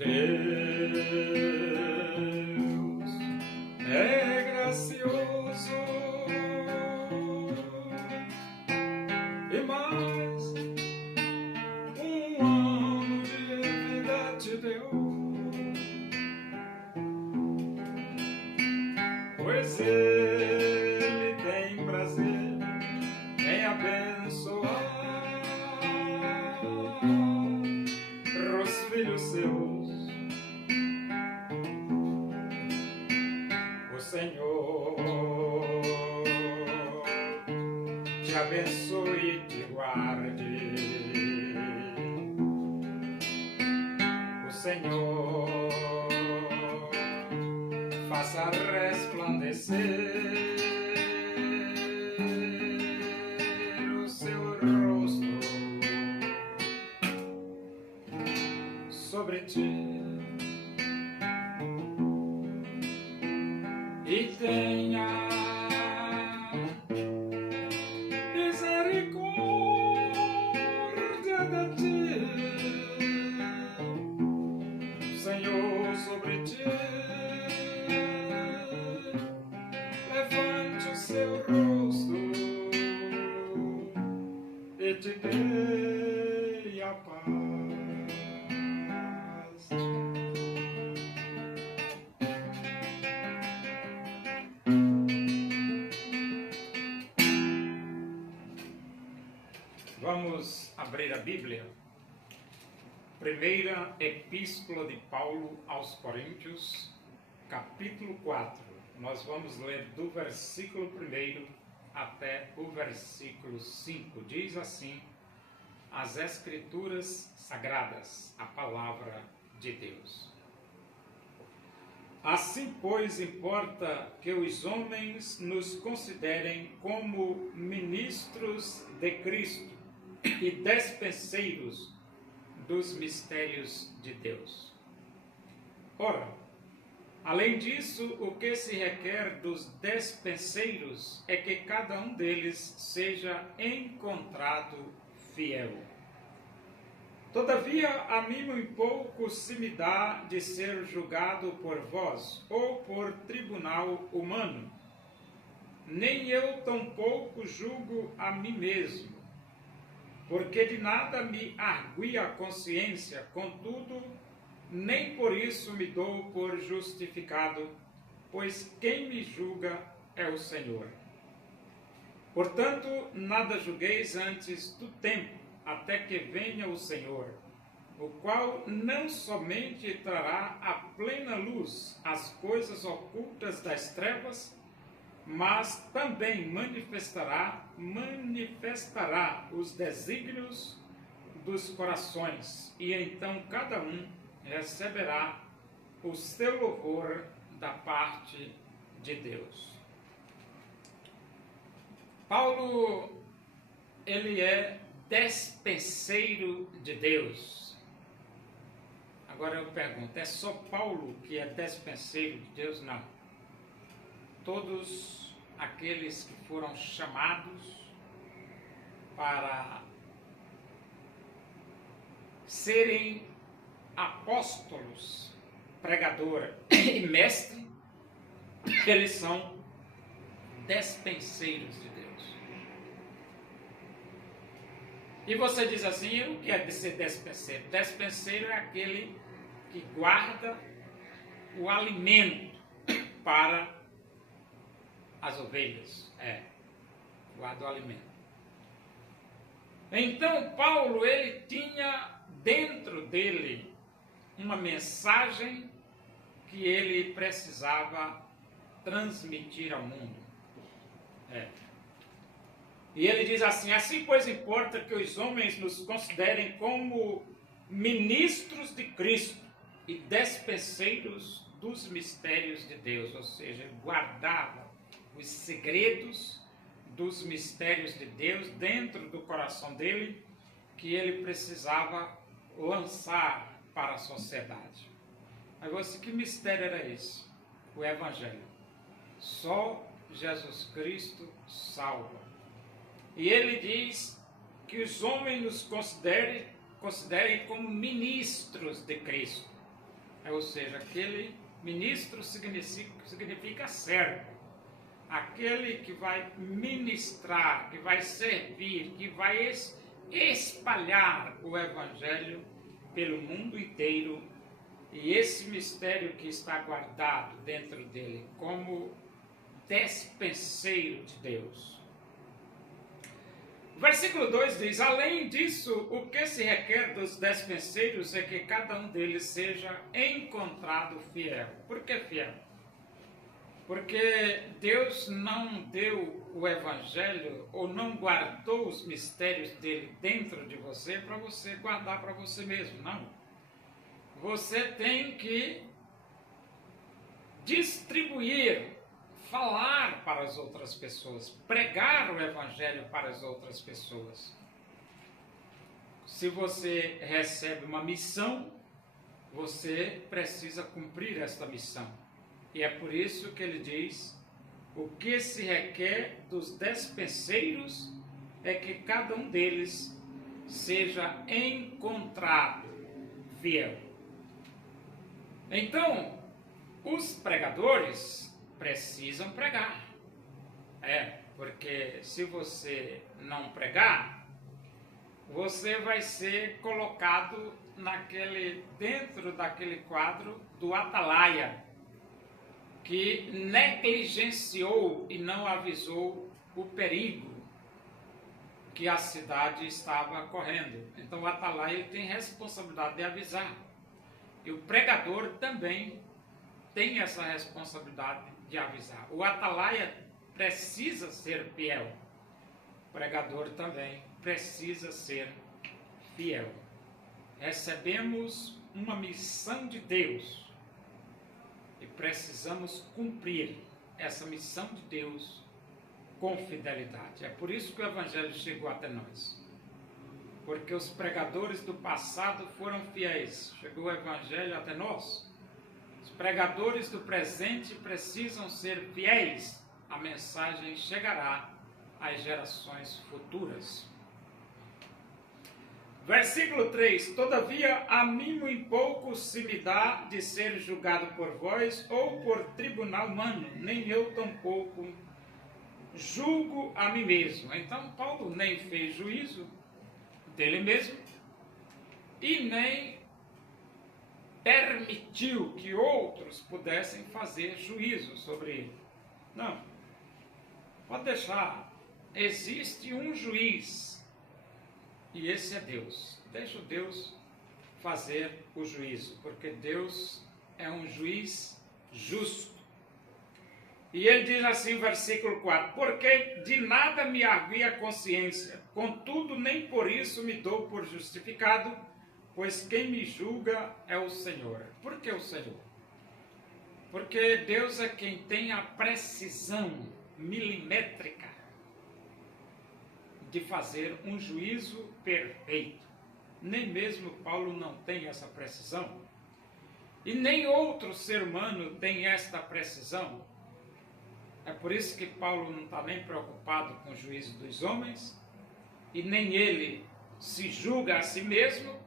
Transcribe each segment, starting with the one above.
Deus é gracioso e mais um ano de vida te deu, pois Ele tem prazer em abençoar os filhos seus. O Senhor te abençoe e te guarde. O Senhor faça resplandecer o seu rosto sobre ti e tenha misericórdia de ti, Senhor, sobre ti. Levante o seu rosto e te dê a paz. Vamos abrir a Bíblia. Primeira Epístola de Paulo aos Coríntios, capítulo 4. Nós vamos ler do versículo 1 até o versículo 5. Diz assim as Escrituras Sagradas, a palavra de Deus. Assim, pois, importa que os homens nos considerem como ministros de Cristo e despenseiros dos mistérios de Deus. Ora, além disso, o que se requer dos despenseiros é que cada um deles seja encontrado fiel. Todavia, a mim muito pouco se me dá de ser julgado por vós ou por tribunal humano. Nem eu tampouco julgo a mim mesmo, porque de nada me argui a consciência, contudo, nem por isso me dou por justificado, pois quem me julga é o Senhor. Portanto, nada julgueis antes do tempo, até que venha o Senhor, o qual não somente trará à plena luz as coisas ocultas das trevas, mas também manifestará os desígnios dos corações, e então cada um receberá o seu louvor da parte de Deus. Paulo, ele é despenseiro de Deus. Agora eu pergunto, é só Paulo que é despenseiro de Deus? Não. Todos aqueles que foram chamados para serem apóstolos, pregador e mestre, eles são despenseiros de Deus. E você diz assim, o que é de ser despenseiro? Despenseiro é aquele que guarda o alimento para as ovelhas. Guarda o alimento. Então, Paulo, ele tinha dentro dele uma mensagem que ele precisava transmitir ao mundo. E ele diz assim, assim pois importa que os homens nos considerem como ministros de Cristo e despenseiros dos mistérios de Deus, ou seja, ele guardava os segredos dos mistérios de Deus dentro do coração dele, que ele precisava lançar para a sociedade. Mas você, que mistério era esse? O Evangelho. Só Jesus Cristo salva. E ele diz que os homens nos considerem como ministros de Cristo. ou seja, aquele ministro significa servo, aquele que vai ministrar, que vai servir, que vai espalhar o Evangelho pelo mundo inteiro, e esse mistério que está guardado dentro dele como despenseiro de Deus. O versículo 2 diz: além disso, o que se requer dos despenseiros é que cada um deles seja encontrado fiel. Por que fiel? Porque Deus não deu o Evangelho ou não guardou os mistérios dele dentro de você para você guardar para você mesmo, não. Você tem que distribuir, falar para as outras pessoas, pregar o Evangelho para as outras pessoas. Se você recebe uma missão, você precisa cumprir esta missão. E é por isso que ele diz: o que se requer dos despenseiros é que cada um deles seja encontrado fiel. Então, os pregadores precisam pregar. Porque se você não pregar, você vai ser colocado dentro daquele quadro do atalaia, que negligenciou e não avisou o perigo que a cidade estava correndo. Então o atalaia tem responsabilidade de avisar. E o pregador também tem essa responsabilidade de avisar. O atalaia precisa ser fiel. O pregador também precisa ser fiel. Recebemos uma missão de Deus e precisamos cumprir essa missão de Deus com fidelidade. É por isso que o Evangelho chegou até nós. Porque os pregadores do passado foram fiéis. Chegou o Evangelho até nós. Os pregadores do presente precisam ser fiéis. A mensagem chegará às gerações futuras. Versículo 3: todavia a mim muito pouco se me dá de ser julgado por vós ou por tribunal humano, nem eu tampouco julgo a mim mesmo. Então Paulo nem fez juízo dele mesmo e nem permitiu que outros pudessem fazer juízo sobre ele. Não, pode deixar. Existe um juiz e esse é Deus. Deixa o Deus fazer o juízo, porque Deus é um juiz justo. E ele diz assim, versículo 4: porque de nada me argui a consciência, contudo nem por isso me dou por justificado, pois quem me julga é o Senhor. Por que o Senhor? Porque Deus é quem tem a precisão milimétrica de fazer um juízo perfeito. Nem mesmo Paulo não tem essa precisão. E nem outro ser humano tem esta precisão. É por isso que Paulo não está nem preocupado com o juízo dos homens, e nem ele se julga a si mesmo,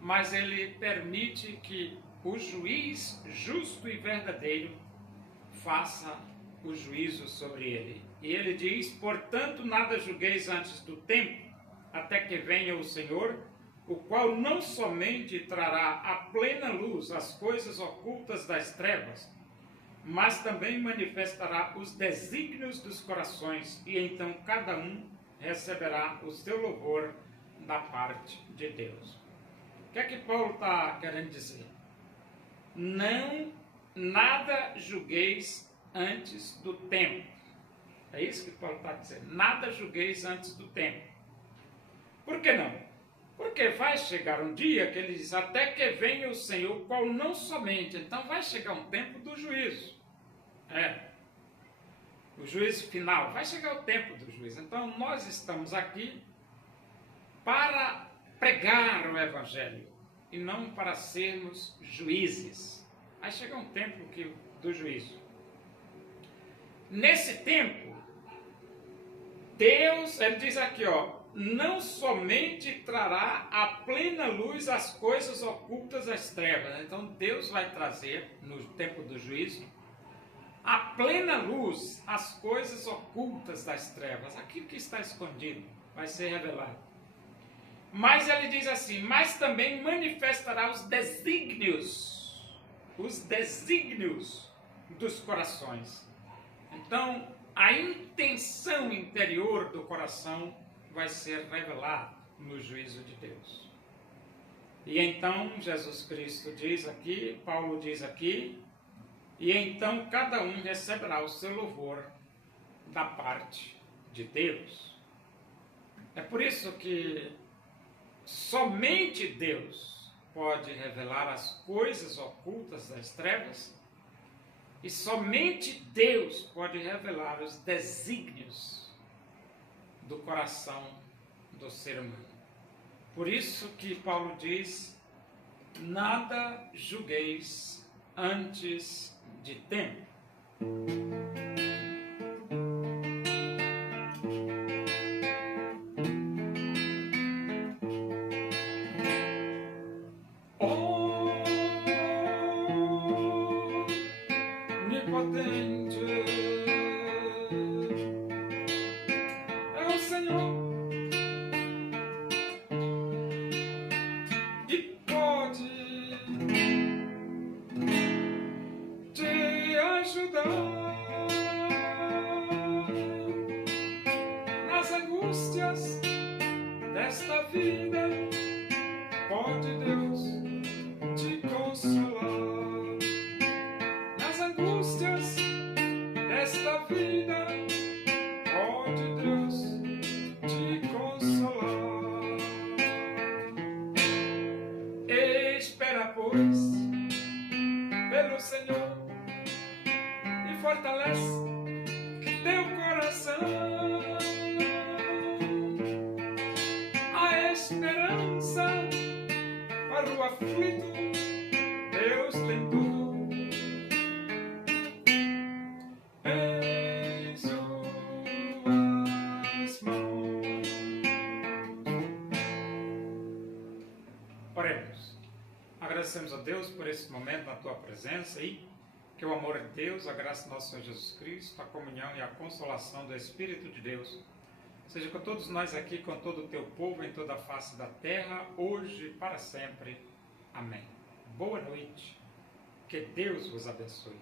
mas ele permite que o juiz justo e verdadeiro faça o juízo sobre ele. E ele diz: portanto, nada julgueis antes do tempo, até que venha o Senhor, o qual não somente trará à plena luz as coisas ocultas das trevas, mas também manifestará os desígnios dos corações, e então cada um receberá o seu louvor da parte de Deus. O que é que Paulo está querendo dizer? Nada julgueis antes do tempo. É isso que Paulo está dizendo. Nada julgueis antes do tempo. Por que não? Porque vai chegar um dia que ele diz: até que venha o Senhor, qual não somente. Então vai chegar um tempo do juízo. O juízo final. Vai chegar o tempo do juízo. Então nós estamos aqui para pregar o Evangelho e não para sermos juízes. Vai chegar um tempo do juízo. Nesse tempo, Deus, ele diz aqui, não somente trará à plena luz as coisas ocultas das trevas. Então Deus vai trazer, no tempo do juízo, à plena luz as coisas ocultas das trevas. Aquilo que está escondido vai ser revelado. Mas ele diz assim, mas também manifestará os desígnios dos corações. Então, a intenção interior do coração vai ser revelada no juízo de Deus. E então, Jesus Cristo diz aqui, Paulo diz aqui, e então cada um receberá o seu louvor da parte de Deus. É por isso que somente Deus pode revelar as coisas ocultas das trevas e somente Deus pode revelar os desígnios do coração do ser humano. Por isso que Paulo diz, nada julgueis antes de tempo. Onipotente é o Senhor e pode te ajudar nas angústias desta vida. Pode Deus te consolar nas angústias desta vida. Pode Deus te consolar. Espera, pois, pelo Senhor e fortalece teu coração. A esperança para o aflito, Deus tem tudo em suas mãos. Oremos. Agradecemos a Deus por esse momento na tua presença e que o amor de Deus, a graça do nosso Senhor Jesus Cristo, a comunhão e a consolação do Espírito de Deus seja com todos nós aqui, com todo o teu povo em toda a face da terra, hoje e para sempre. Amém. Boa noite. Que Deus vos abençoe.